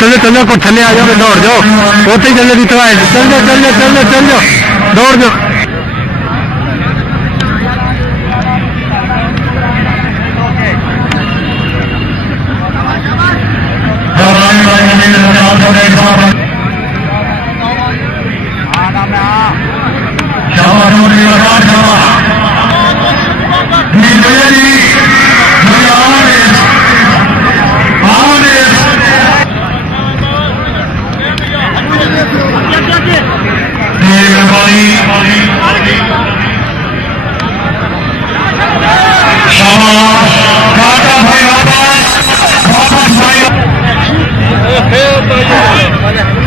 चलो चलो को थले आ जाओ, दौड़ जाओ, होते ही चल रही तो चल जाओ चल जाओ चल जाओ चल जाओ, दौड़ जाओ। भाई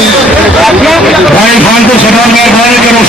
भाई खान को सरदार मेहरबानी करो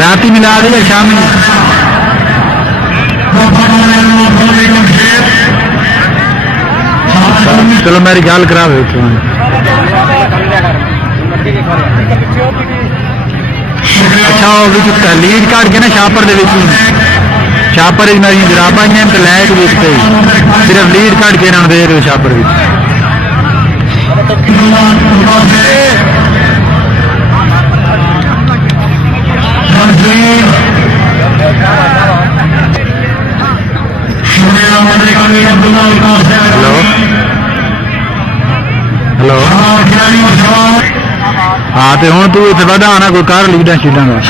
राती मिला दे शाम में चलो मेरी गल करा अच्छा लीड काट के ना शापर शापर मेरी जराबा तो लैक देखते सिर्फ लीड काट के ना दे रहे हो शापर हेलो हेलो हाँ तो हूँ तू इतने वादा आना कोई कर लीडा शीडा का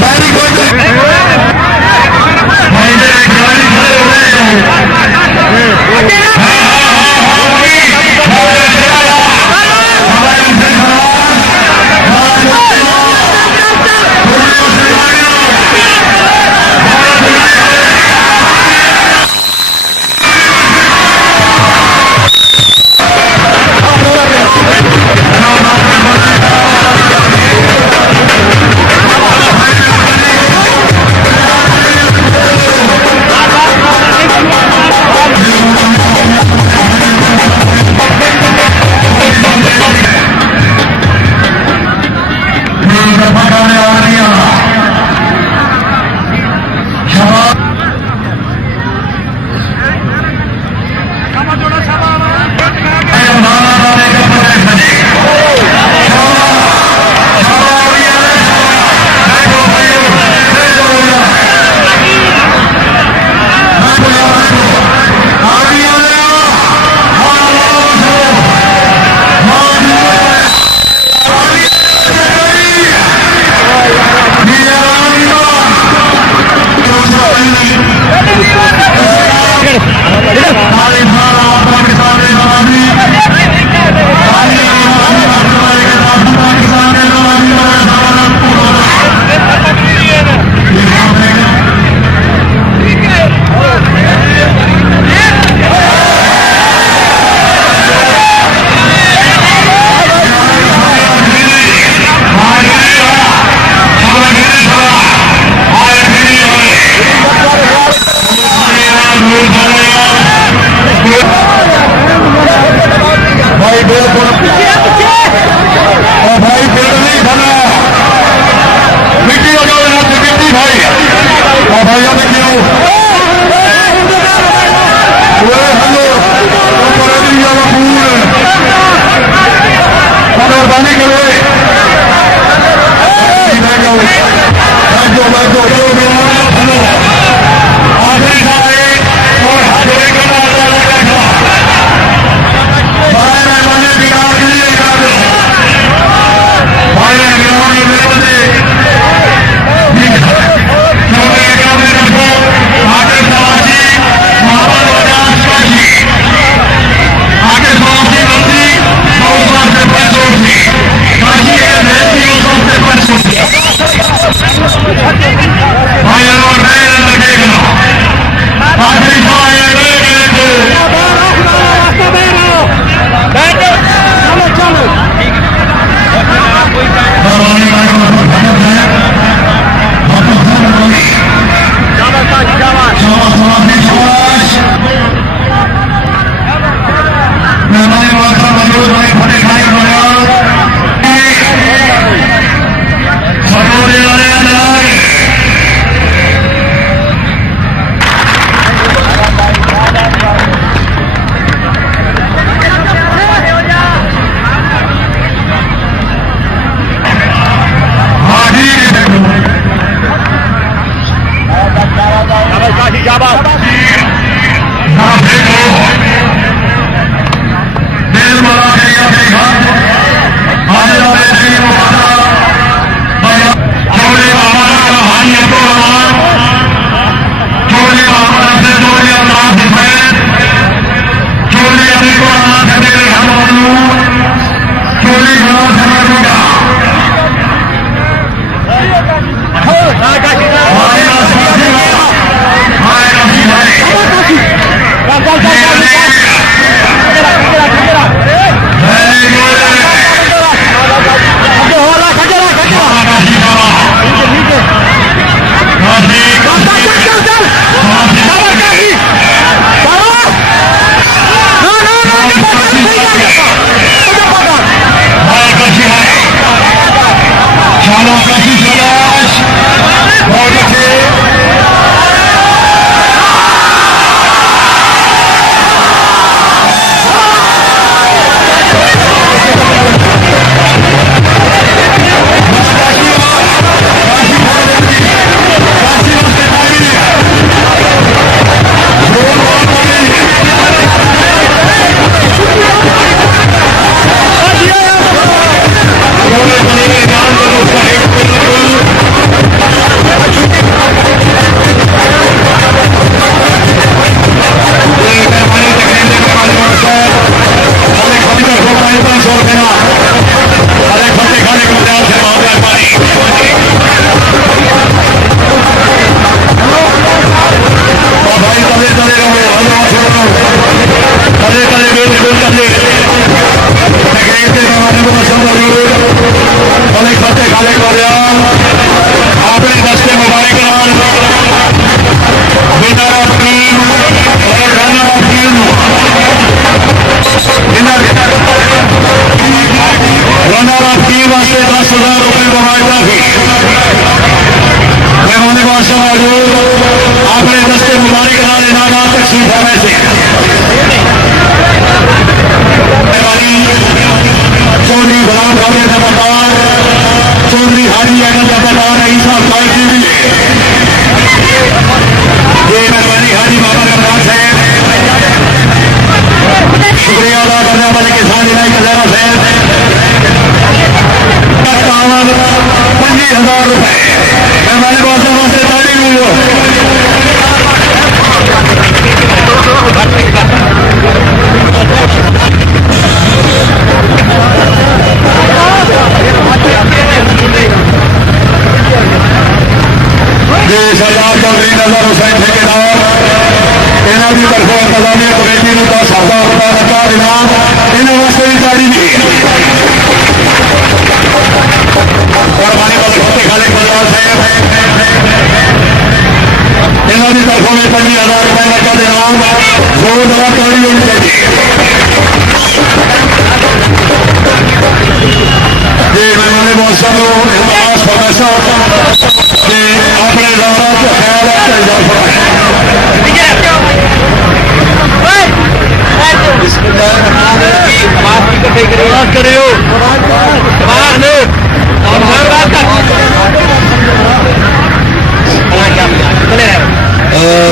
Very हेलो काशी शाबाश बहुत अच्छे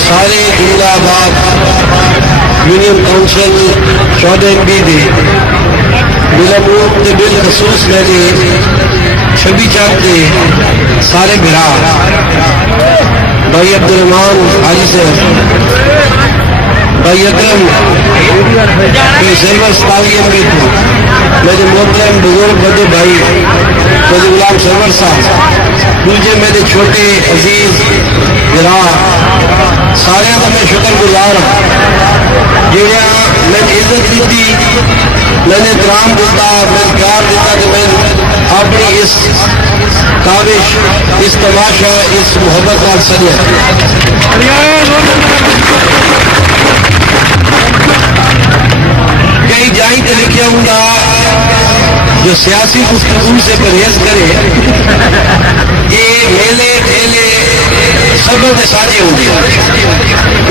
सारे जिलाबाद यूनियन काउंसिल चौदह भी दे बिलमूम ते बिल खसूस मेरे छबी चाहते सारे बिरा भाई अब्दुलरहमान हाजी साहब भाई अकरम के सरवर सतावी अम्बे को मेरे मोहतरम बुजुर्ग बड़े भाई मेरे गुलाम सरवर साहब दूजे मेरे छोटे अजीज बिरा सारे का मैं शुक्रगुजार हाँ जेड़ा मैंने इज्जत दी मैंने इतराम दिता मैंने प्यार दिता कि मैं अपनी इस काविश इस तमाशा इस मोहब्बत का सरिया कई जाई तो लिखा होंगे जो सियासी गुफ्तगू से परहेज करे ये मेले ठेले सब के साझे होंगे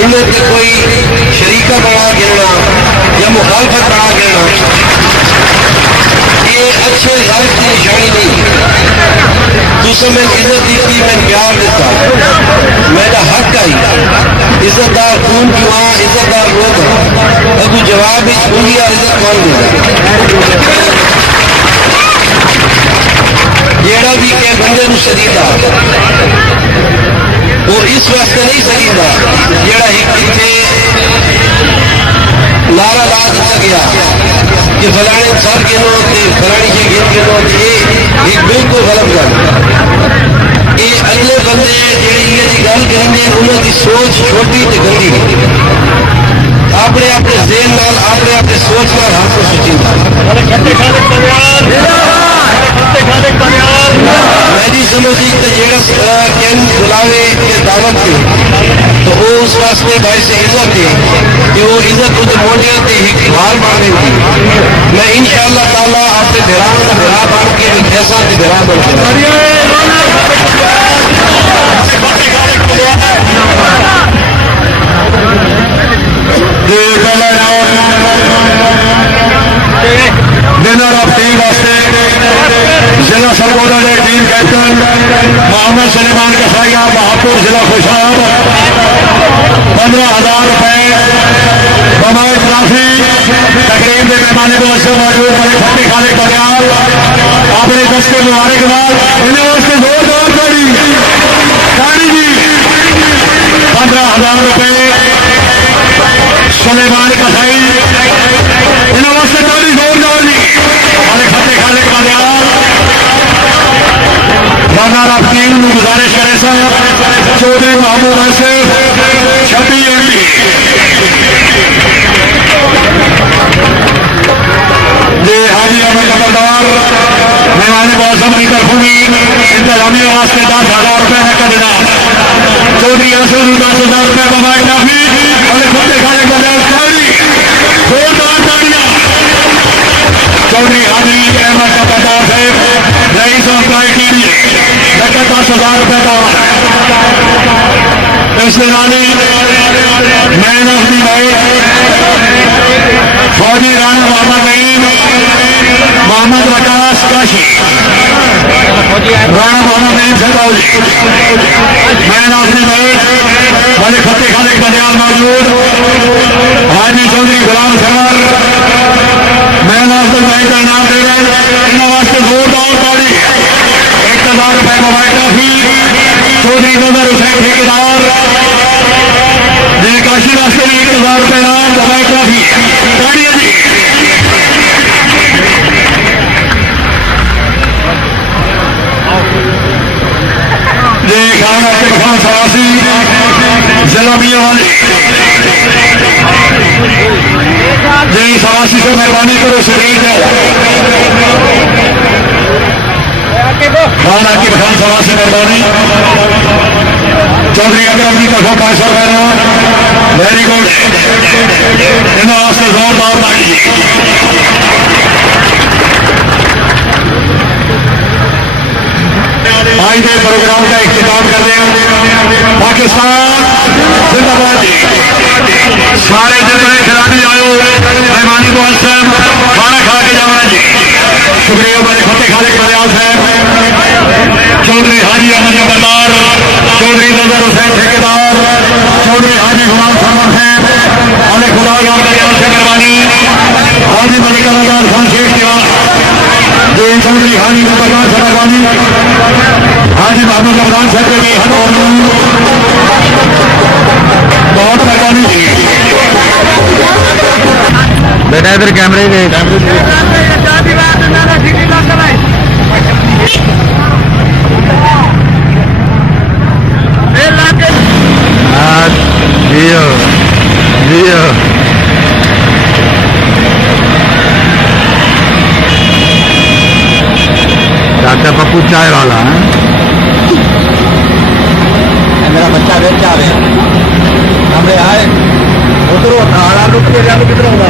इन्हें कोई शरीका बना गिरना या मुखालफत बना गिरना ये अच्छे घर की निशानी नहीं तुझे मैं इज्जत दी मैं प्यार दिता मेरा हक आई इज्जतदार खून की मां इज्जतदार लोग अब जवाब भी छूंगी और इज्जत कौन देगा जेड़ा भी क्या बंदे को सदीदा वो इस वास्ते नहीं सदीदा जेड़ा एक इतने नारा ला दिता गया कि फलाने सर गिनो फलानी से गिन गिनो ये एक बिल्कुल गलत गल ये अगले बंदे जेड़ी की गल करेंगे उन्होंने सोच छोटी तो गंदी अपने अपने जेन नाल अपने अपने सोच नाल हाथ को सुचीदा मैं नहीं समझी कि जेड़ा कैन बुलावे के दावत थी तो उस वास्ते भाई से इज्जत थी कि वो इज्जत उस मोटिया थी एक हार मांगे थी। मैं इंशाअल्लाह ताला आपसे धिरान का धिरा बांध के ऐसा धिरा बन विनर ऑफ टीम वास्ते जिला सरगोदा के टीम कैप्टन मोहम्मद सलेमान कसाइया बहापुर जिला खुशाब 15,000 रुपए बमाई ट्रॉफी तकरीब में मेहमान से मौजूद बड़े फटे खाले बदयाल अपने दस्ते मुबारकबाद इन्हें उसके जोरदार ताड़ी जी 15,000 रुपए सलेमान कसाई इन्हें वास्ते ताड़ी जोरदार जी बड़े फटे खाले बदयाल रनर ऑफ टीम गुजारिश करे साहब चौधरी महमूद आसिफ 26 MB जी हाजी अहमद खबरदार मेहमान मौसम की तरफी इंतजामी वास्ते 10,000 रुपए है कदना चौधरी आसिफ 10,000 रुपए बमाई काफी बड़े फटे खाले बदयाल जोरदार ताड़ियां चौधरी हाजी अहमद खबरदार साहब रईस ऑफ टीम 10,000 रुपए का Israni man of the night Fauji Rana Mohammad Naeem Mohammad Waqas Kashi Rana Mohammad Naeem Sardari man of the night बड़े फते खाले बदयाल मौजूद हाजी चौधरी गुलाम सवार मैन ऑफ द नाइट का इनाम दे रहे हैं इन वास्ते जोरदार ताड़ी 1,000 रुपए मोबाइल काफी चौधरी नजर हुसैन ठेकेदार जी काशी वास्ते 1,000 रुपए नाम मोबाइल काफी ताड़ियां जी जी खान आपके बखान सवासी जिला मियां वाले जी सवासी से मेहरबानी करो स्टेज खाना की बखान सभा से मेहरबानी चौधरी अकरम जी का 500 रुपया वेरी गुड इन वास्ते जोरदार ताड़ी आज के प्रोग्राम का इख्तिताम कर रहे हैं पाकिस्तान जिंदाबाद जी सारे जितने खिलाड़ी आयो मेहमानी को खाना खा के जाना जी शुक्रिया बड़े फते खाले बदयाल साहब चौधरी हाजी अहमद जबरदार चौधरी नजर हुसैन ठेकेदार चौधरी हाजी गुलाम सलमान साहब अले खुदा यार बदयाल से मेहरबानी हाजी मलिक अलादार खान शेख जो चौधरी हाजी जबरदार से मेहरबानी हाजी महमूद रमजान साहब के भी बहुत मेहरबानी जी बेटा इधर कैमरे के जियो जियो डॉक्टर पप्पू चाय वाला है मेरा बच्चा वेट जा रहे हैं हमें आए उतरो खाना रुक के जाने कितना होगा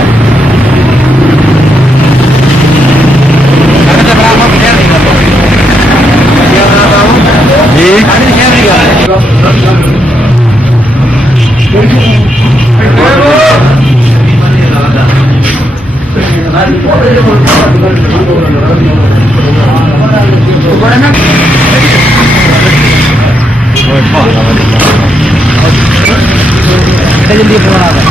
जल्दी फोन आ गया